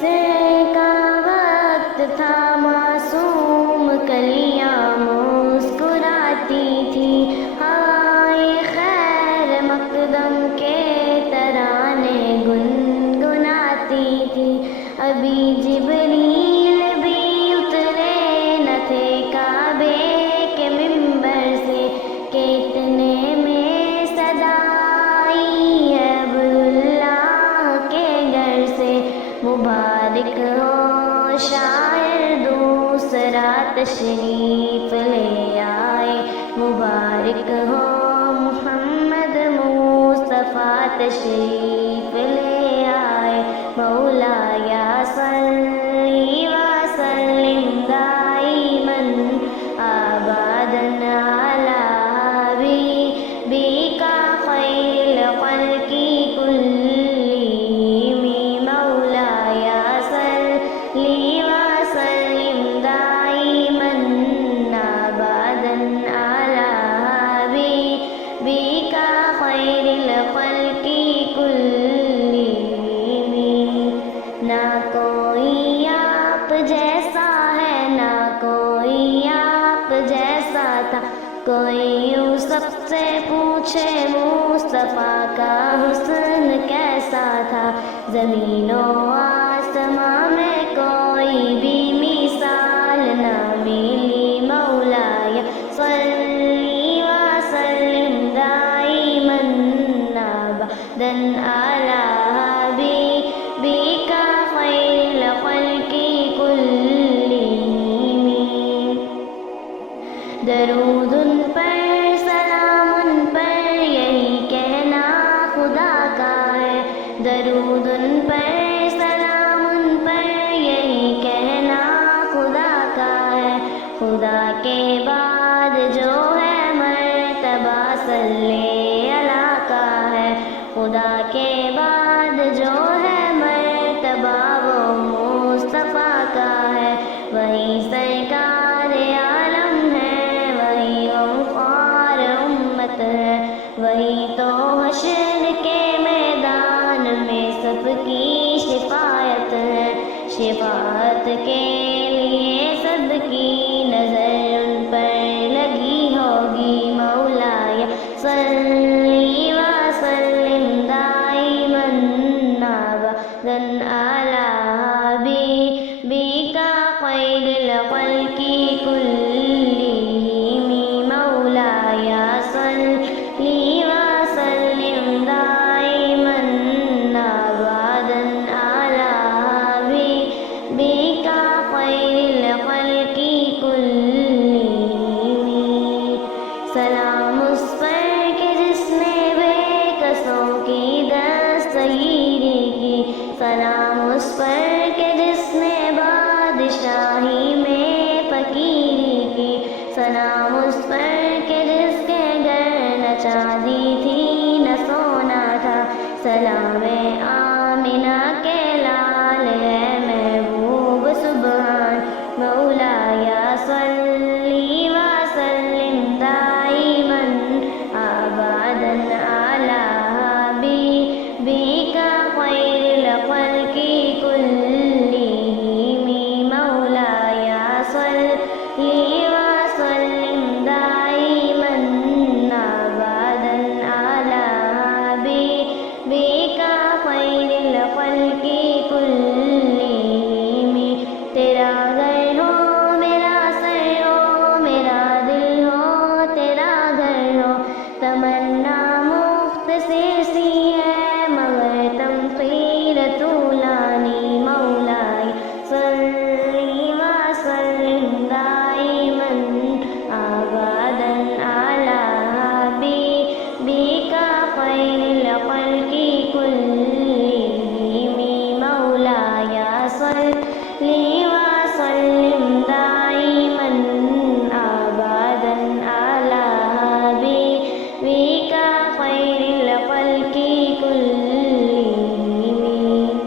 سحر کا وقت تھا، معصوم کلیاں مسکراتی تھی، ہوائیں خیر مقدم کے ترانے گنگناتی تھی۔ ابھی جبریل بھی اترے نہ تھے کعبے کے ممبر سے کہ اتنے میں صدا آئی ہے عبداللہ کے گھر سے۔ مبارک ہو شاعر دوسرا تشریف لے آئے، مبارک ہو محمد مصطفیٰ تشریف لے آئے۔ مولا یا صلی وسلم دائما ابدا علی حبیبک خیر الخلق کلہم۔ مولا یا صلی وسلم دائما ابدا علی حبیبک خیر الخلق کلہم۔ نہ کوئی آپ جیسا ہے، نہ کوئی آپ جیسا تھا، کوئی یوسف سے پوچھے مصطفیٰ کا حسن کیسا تھا۔ زمین و آسماں میں کوئی بھی مثال نہ ملی، مولا یا صلی وسلم دائما ابدا علی حبیبک خیر الخلق کلہم۔ درود ان پر سلام ان پر یہی کہنا خدا کا ہے، درود ان پر سلام ان پر یہی کہنا خدا کا ہے۔ خدا کے بعد جو ہے مرتبہ صلی اللہ کا ہے، خدا کے بعد جو ہے مرتبہ وہ مصطفیٰ کا ہے۔ وہی سرکار عالم ہے، وہی غمخوار امت ہے، وہی تو حشر کے میدان میں سب کی شفاعت ہے۔ شفاعت کے لیے سب کی نظر ان پر لگی ہوگی، مولا یا صلی وسلم دائما ابدا علی